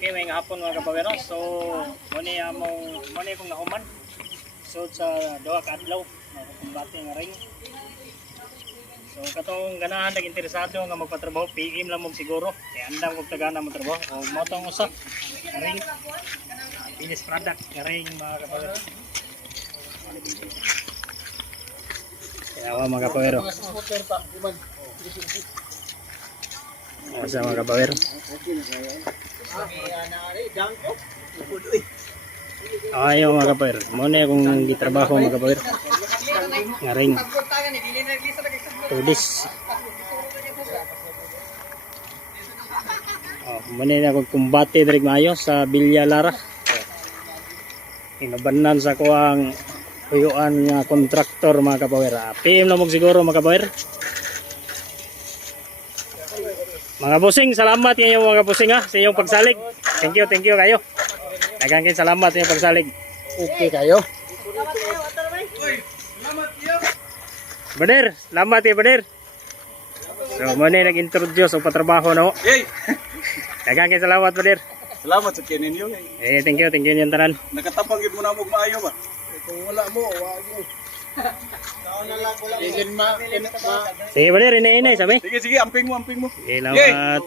Okay, may hapon mga kapawero. So, muna kong nahuman. So, sa duha ka adlaw, kumbate nga ring. So, katong ganahan nag-interesado nga magpatrabaho, PM lang mo siguro. Kaya andang kong tagana mo trabaho. O, motong usap, ring. Finished product, ring mga kapawero. Kaya mga kapawero. Asa mga kapawero. Ayaw mga kapawero. Muna akong gitrabaho mga kapawero. Nga ring. Tudis. Muna na akong kumbate direk maayo sa Villa Lara. Inabanan sa kuang huyuan nga kontraktor mga kapawero. PM na mo siguro mga kapawero. Mga busing, salamat kayo mga busing ha sa iyong pagsalig. Thank you kayo. Daghang salamat sa iyong pagsalig. Okay kayo. Bader, salamat ya Bader. So, muna nag-introduce o patrabaho no. Yay! Daghang salamat Bader. Salamat sa kinin yun. Thank you yung tanan. Nakatapang yun mo na maayo ba? Kung wala mo, wag mo. Ilin ma. Sige Bader, inay sabi. Sige, amping mo. Salamat.